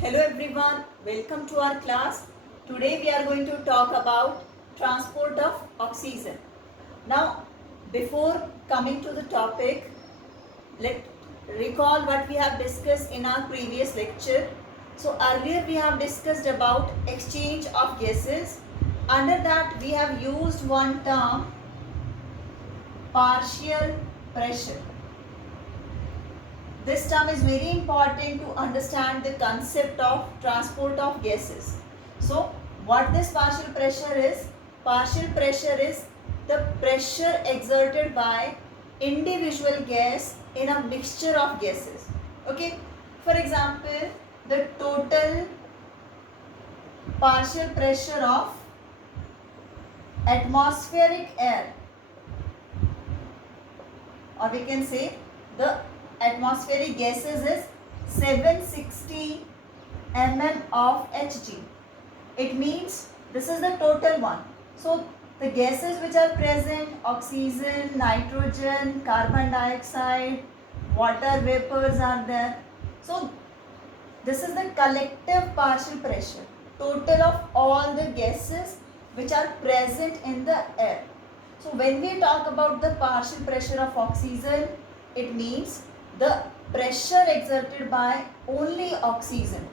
Hello everyone, welcome to our class. Today we are going to talk about transport of oxygen. Now, before coming to the topic, let recall what we have discussed in our previous lecture. So earlier we have discussed about exchange of gases. Under that we have used one term, partial pressure. This term is very important to understand the concept of transport of gases. So, what this partial pressure is? Partial pressure is the pressure exerted by individual gas in a mixture of gases. Okay. For example, the total partial pressure of atmospheric air, or we can say the atmospheric gases is 760 mm of Hg. It means this is the total one. So the gases which are present, oxygen, nitrogen, carbon dioxide, water vapors are there. So this is the collective partial pressure, total of all the gases which are present in the air. So when we talk about the partial pressure of oxygen, it means the pressure exerted by only oxygen.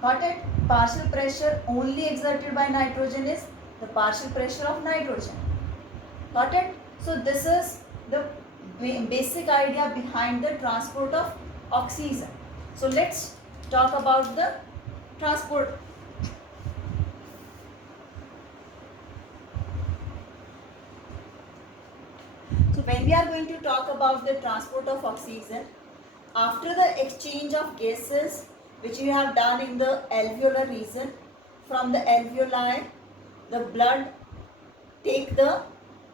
Got it? Partial pressure only exerted by nitrogen is the partial pressure of nitrogen. Got it? So this is the basic idea behind the transport of oxygen. So let's talk about the transport. So when we are going to talk about the transport of oxygen, after the exchange of gases which we have done in the alveolar region, from the alveoli the blood take the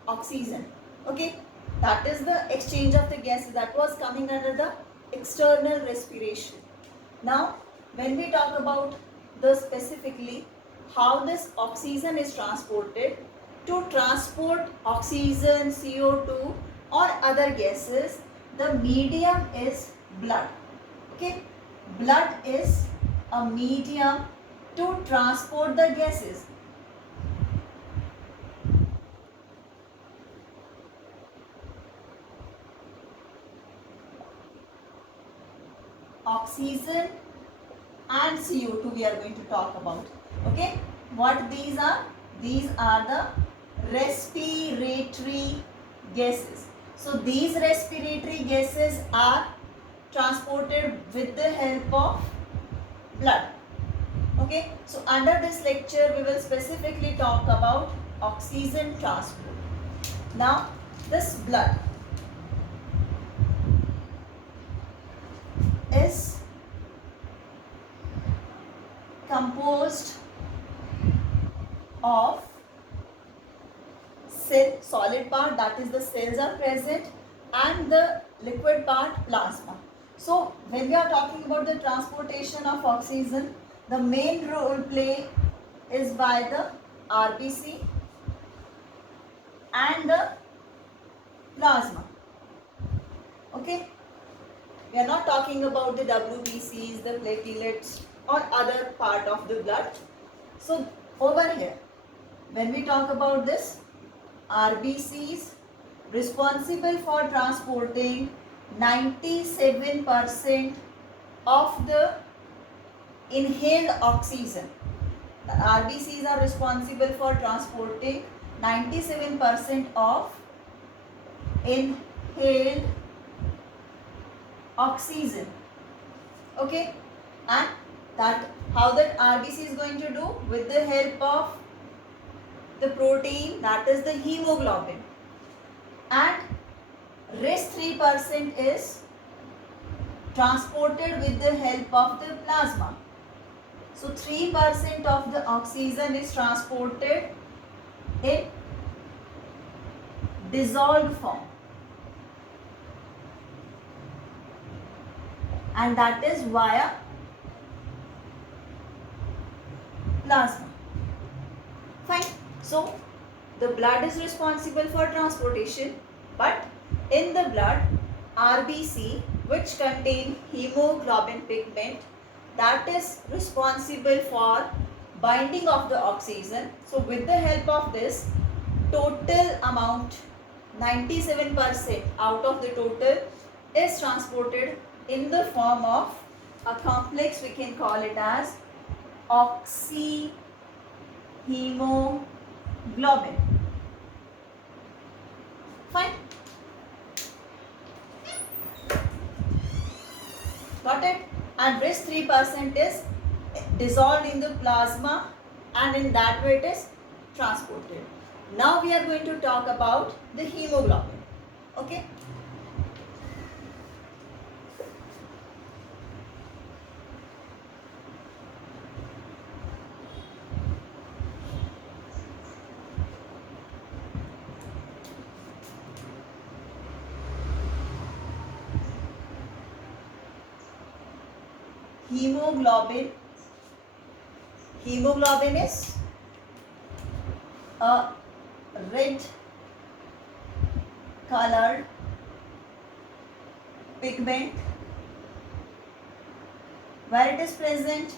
oxygen. Okay, that is the exchange of the gases that was coming under the external respiration. Now when we talk about the specifically how this oxygen is transported, to transport oxygen, CO2 or other gases, the medium is blood. Okay, blood is a medium to transport the gases. Oxygen and CO2 we are going to talk about. Okay, what these are? These are the respiratory gases. So these respiratory gases are transported with the help of blood. Okay, so under this lecture we will specifically talk about oxygen transport. Now this blood is composed of cell, solid part, that is the cells are present, and the liquid part, plasma. So when we are talking about the transportation of oxygen, the main role play is by the RBC and the plasma. Okay, we are not talking about the WBCs, the platelets or other part of the blood. So over here, when we talk about this, RBCs responsible for transporting 97% of the inhaled oxygen. The RBCs are responsible for transporting 97% of inhaled oxygen. Okay, and that how that RBC is going to do, with the help of the protein, that is the hemoglobin, and rest 3% is transported with the help of the plasma. So 3% of the oxygen is transported in dissolved form, and that is via plasma. Fine. So the blood is responsible for transportation, but in the blood, RBC, which contain hemoglobin pigment, that is responsible for binding of the oxygen. So with the help of this, total amount 97% out of the total is transported in the form of a complex, we can call it as oxyhemoglobin. Fine. Got it? And rest 3% is dissolved in the plasma, and in that way it is transported. Now we are going to talk about the hemoglobin. Okay. Hemoglobin is a red colored pigment where it is present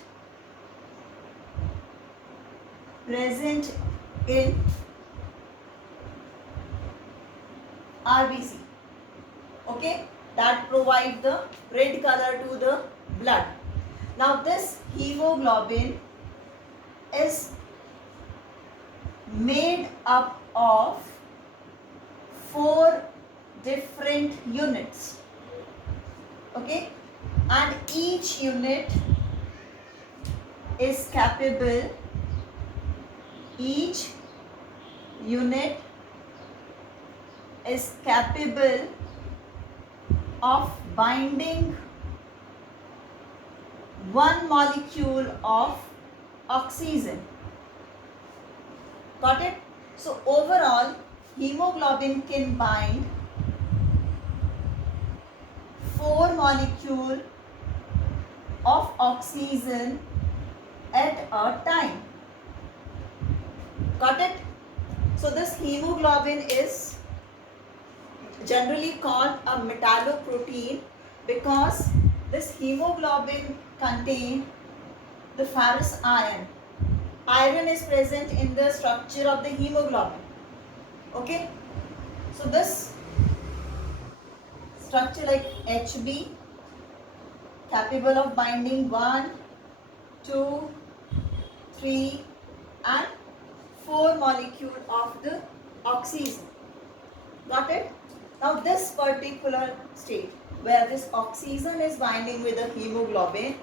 in RBC, okay, that provide the red color to the blood. Now this hemoglobin is made up of 4 different units, okay, and each unit is capable of binding 1 molecule of oxygen. Got it? So overall, hemoglobin can bind 4 molecule of oxygen at a time. Got it? So this hemoglobin is generally called a metalloprotein because this hemoglobin contains the ferrous iron. Iron is present in the structure of the hemoglobin. Okay? So this structure like HB capable of binding 1, 2, 3 and 4 molecule of the oxygen. Got it? Now this particular state where this oxygen is binding with the hemoglobin,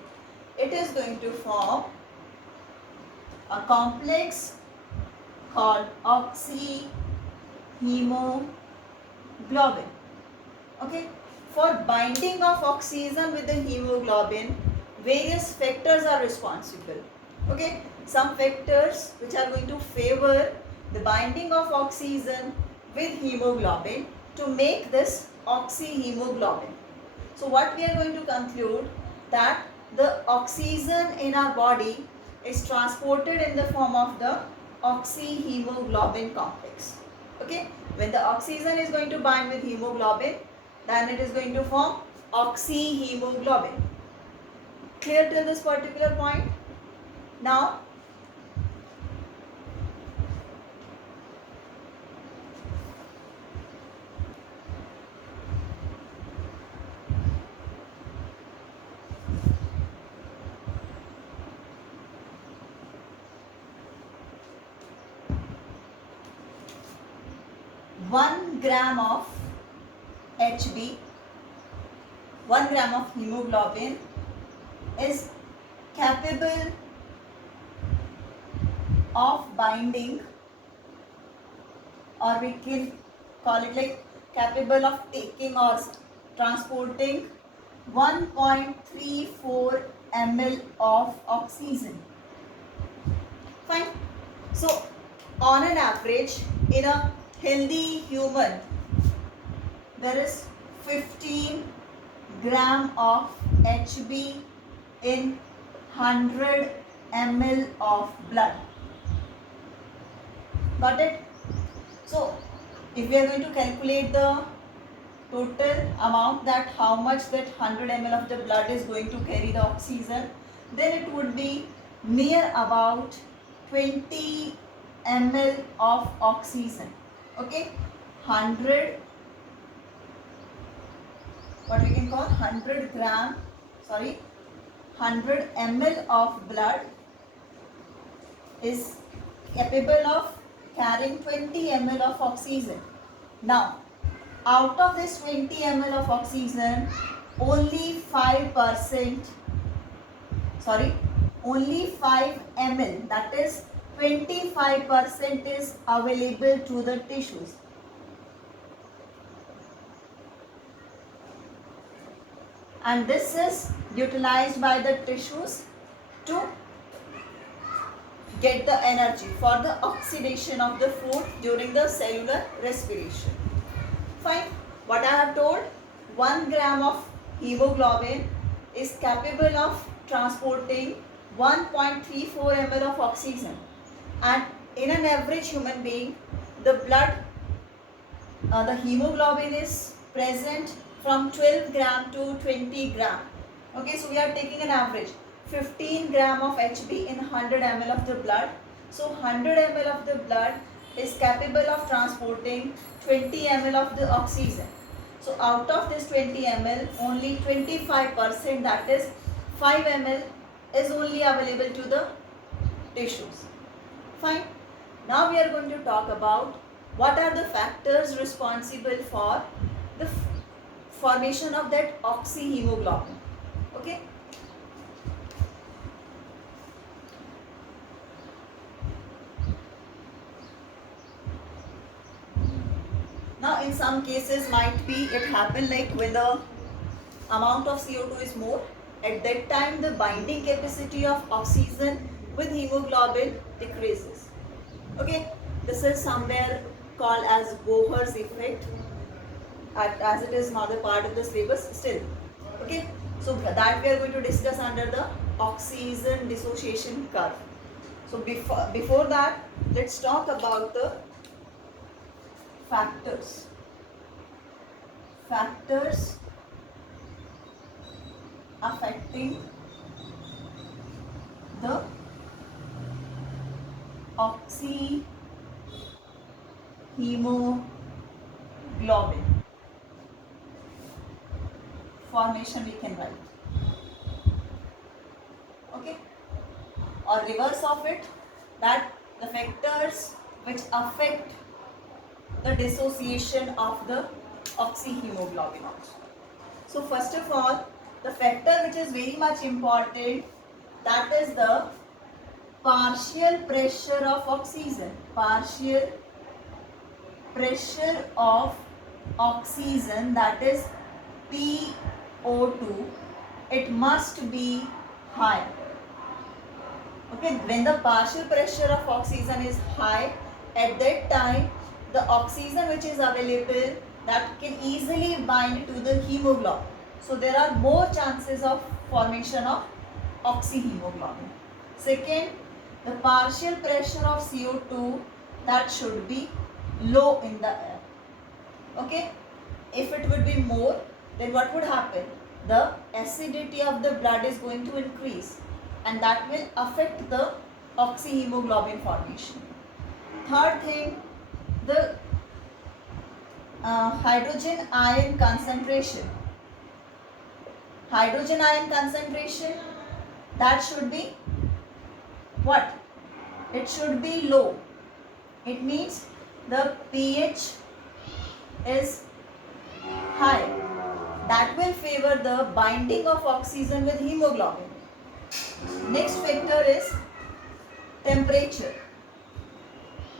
it is going to form a complex called oxyhemoglobin. Okay? For binding of oxygen with the hemoglobin, various factors are responsible. Okay? Some factors which are going to favor the binding of oxygen with hemoglobin to make this oxyhemoglobin. So what we are going to conclude that the oxygen in our body is transported in the form of the oxyhemoglobin complex. Okay, when the oxygen is going to bind with hemoglobin, then it is going to form oxyhemoglobin. Clear till this particular point? Now, one gram of HB, 1 gram of hemoglobin is capable of binding, or we can call it like capable of taking or transporting 1.34 ml of oxygen. Fine. So on an average in a healthy human there is 15 gram of HB in 100 ml of blood. Got it? So if we are going to calculate the total amount that how much that 100 ml of the blood is going to carry the oxygen, then it would be near about 20 ml of oxygen. Okay, 100, what we can call 100 gram, sorry, 100 ml of blood is capable of carrying 20 ml of oxygen. Now, out of this 20 ml of oxygen, only 5%, sorry, only 5 ml, that is 25% is available to the tissues. And this is utilized by the tissues to get the energy for the oxidation of the food during the cellular respiration. Fine. What I have told, 1 gram of hemoglobin is capable of transporting 1.34 ml of oxygen, and in an average human being, the blood, the hemoglobin is present from 12 gram to 20 gram. Okay, so we are taking an average 15 gram of Hb in 100 ml of the blood. So 100 ml of the blood is capable of transporting 20 ml of the oxygen. So out of this 20 ml, only 25%, that is 5 ml, is only available to the tissues. Fine. Now we are going to talk about what are the factors responsible for the formation of that oxyhemoglobin. Okay. Now in some cases might be it happen like when the amount of CO2 is more, at that time the binding capacity of oxygen with hemoglobin decreases. Okay, this is somewhere called as Bohr's effect, as it is not a part of the syllabus still. Okay, so that we are going to discuss under the oxygen dissociation curve. So before that, let's talk about the factors affecting the oxyhemoglobin formation, we can write. Okay, or reverse of it, that the factors which affect the dissociation of the oxyhemoglobin also. So first of all, the factor which is very much important, that is the partial pressure of oxygen. Partial pressure of oxygen, that is PO2, it must be high. Okay, when the partial pressure of oxygen is high, at that time the oxygen which is available, that can easily bind to the hemoglobin. So there are more chances of formation of oxyhemoglobin. Second, the partial pressure of CO2, that should be low in the air. Okay, if it would be more, then what would happen? The acidity of the blood is going to increase, and that will affect the oxyhemoglobin formation. Third thing, the hydrogen ion concentration. Hydrogen ion concentration, that should be what? It should be low. It means the pH is high. That will favor the binding of oxygen with hemoglobin. Next factor is temperature.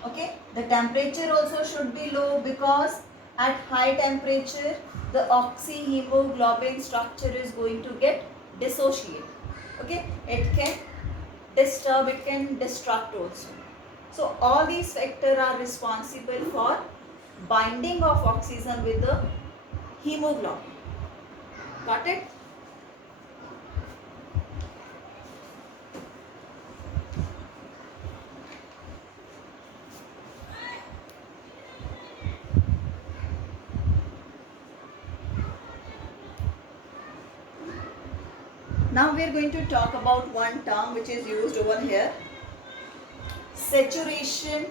Okay, the temperature also should be low, because at high temperature the oxyhemoglobin structure is going to get dissociated. Okay, it can disturb, it can destruct also. So all these factors are responsible for binding of oxygen with the hemoglobin. Got it? Now we are going to talk about one term which is used over here, saturation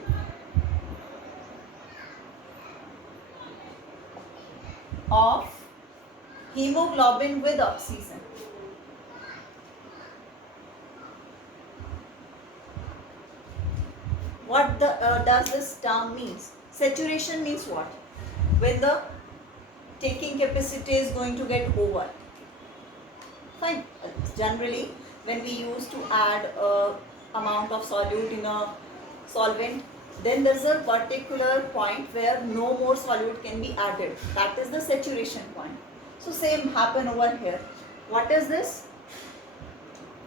of hemoglobin with oxygen. What does this term means? Saturation means what? When the taking capacity is going to get over. Fine. Generally, when we used to add a amount of solute in a solvent, then there's a particular point where no more solute can be added. That is the saturation point. So same happen over here. What is this?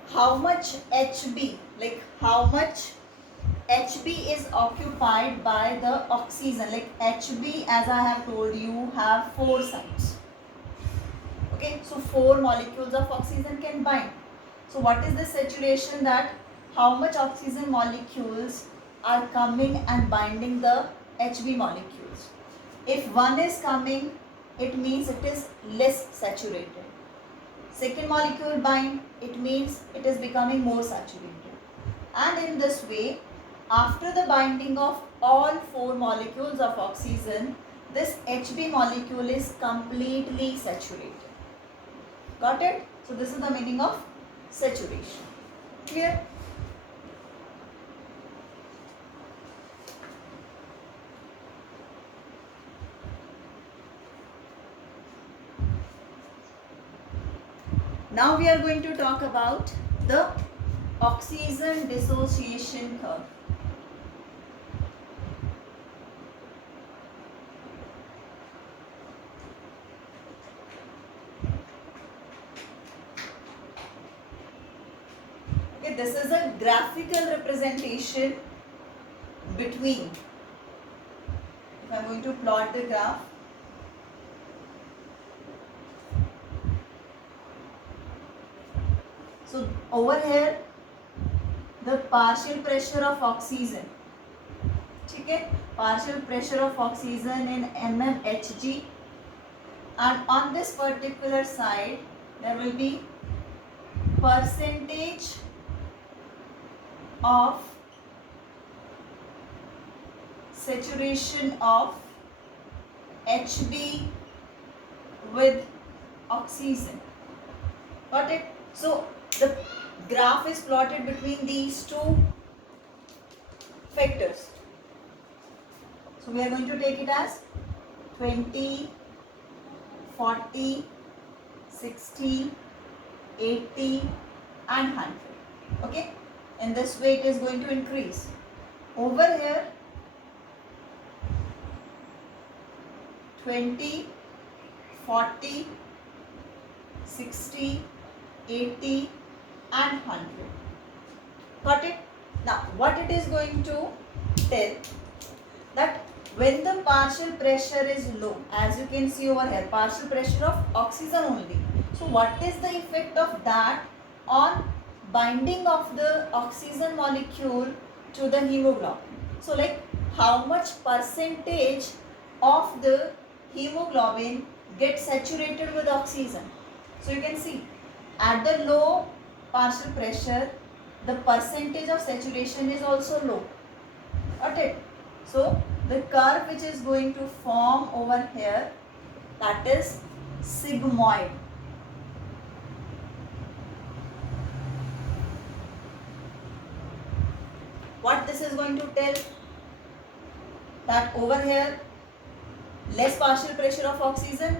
How much HB, like how much HB is occupied by the oxygen. Like HB, as I have told you, have 4 sides. Okay, so 4 molecules of oxygen can bind. So what is the saturation? That how much oxygen molecules are coming and binding the HB molecules. If one is coming, it means it is less saturated. Second molecule bind, it means it is becoming more saturated. And in this way, after the binding of all 4 molecules of oxygen, this HB molecule is completely saturated. Got it? So this is the meaning of saturation. Clear? Now we are going to talk about the oxygen dissociation curve. Okay, this is a graphical representation between, if I am going to plot the graph, so over here the partial pressure of oxygen, okay, partial pressure of oxygen in mmHg, and on this particular side there will be percentage of saturation of HB with oxygen. Got it? So the graph is plotted between these two factors. So we are going to take it as 20, 40, 60, 80 and 100. Okay? In this way it is going to increase. Over here 20, 40, 60, 80 and 100. Got it? Now what it is going to tell, that when the partial pressure is low, as you can see over here, partial pressure of oxygen only. So what is the effect of that on binding of the oxygen molecule to the hemoglobin? So like how much percentage of the hemoglobin gets saturated with oxygen? So you can see at the low partial pressure, the percentage of saturation is also low. Got it? So the curve which is going to form over here, that is sigmoid. What this is going to tell, that over here less partial pressure of oxygen,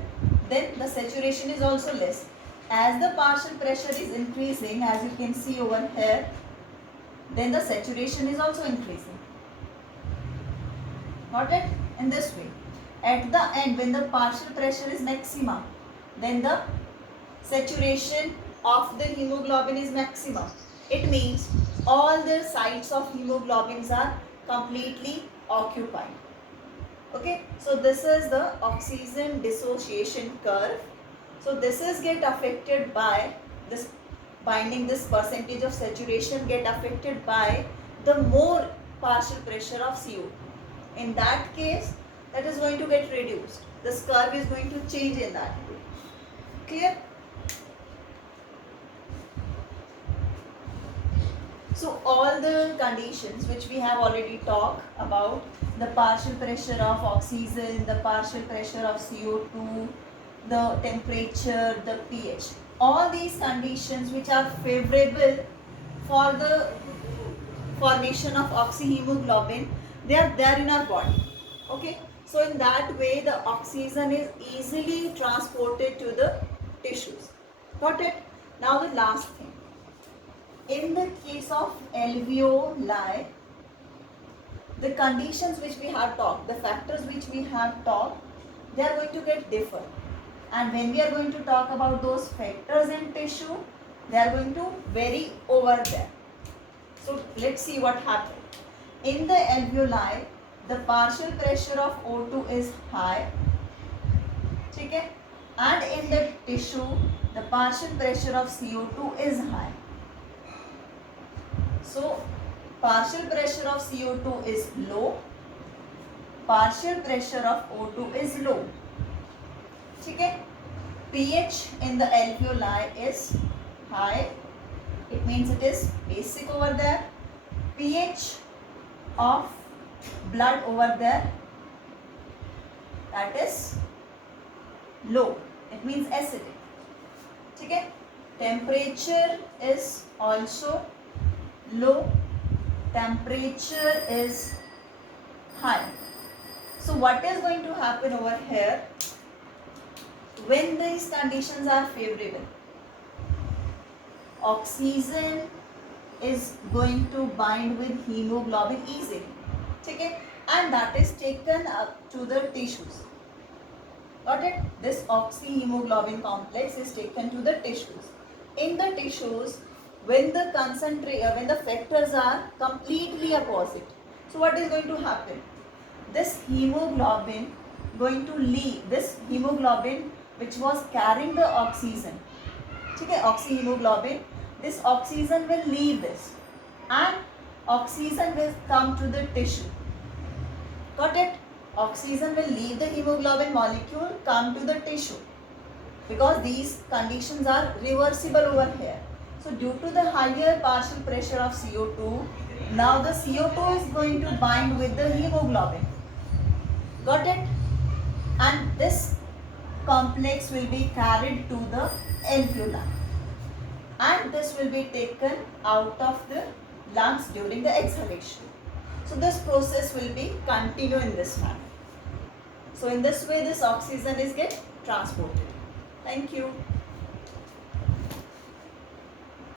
then the saturation is also less. As the partial pressure is increasing, as you can see over here, then the saturation is also increasing. Got it? In this way. At the end, when the partial pressure is maximum, then the saturation of the hemoglobin is maximum. It means all the sites of hemoglobins are completely occupied. Okay, so this is the oxygen dissociation curve. So this is get affected by this binding, this percentage of saturation get affected by the more partial pressure of CO. In that case, that is going to get reduced. This curve is going to change in that way. Clear? So all the conditions which we have already talked about, the partial pressure of oxygen, the partial pressure of CO2, the temperature, the pH, all these conditions which are favorable for the formation of oxyhemoglobin, they are there in our body. Okay, so in that way the oxygen is easily transported to the tissues. Got it? Now the last thing, in the case of alveoli, the conditions which we have talked, the factors which we have talked, they are going to get differ. And when we are going to talk about those factors in tissue, they are going to vary over there. So let's see what happened. In the alveoli, the partial pressure of O2 is high. Okay? And in the tissue, the partial pressure of CO2 is high. So partial pressure of CO2 is low, partial pressure of O2 is low. Okay? pH in the alveoli is high, it means it is basic over there. pH of blood over there, that is low, it means acidic. Okay? Temperature is also low, temperature is high. So what is going to happen over here when these conditions are favorable? Oxygen is going to bind with hemoglobin easily. Okay? And that is taken up to the tissues. Got it? This oxyhemoglobin complex is taken to the tissues. In the tissues, when the factors are completely opposite, so what is going to happen? This hemoglobin going to leave, this hemoglobin which was carrying the oxygen, okay, oxyhemoglobin, this oxygen will leave this and oxygen will come to the tissue. Got it? Oxygen will leave the hemoglobin molecule, come to the tissue, because these conditions are reversible over here. So due to the higher partial pressure of CO2, now the CO2 is going to bind with the hemoglobin. Got it? And this complex will be carried to the alveoli, and this will be taken out of the lungs during the exhalation. So this process will be continued in this manner. So in this way this oxygen is get transported. Thank you.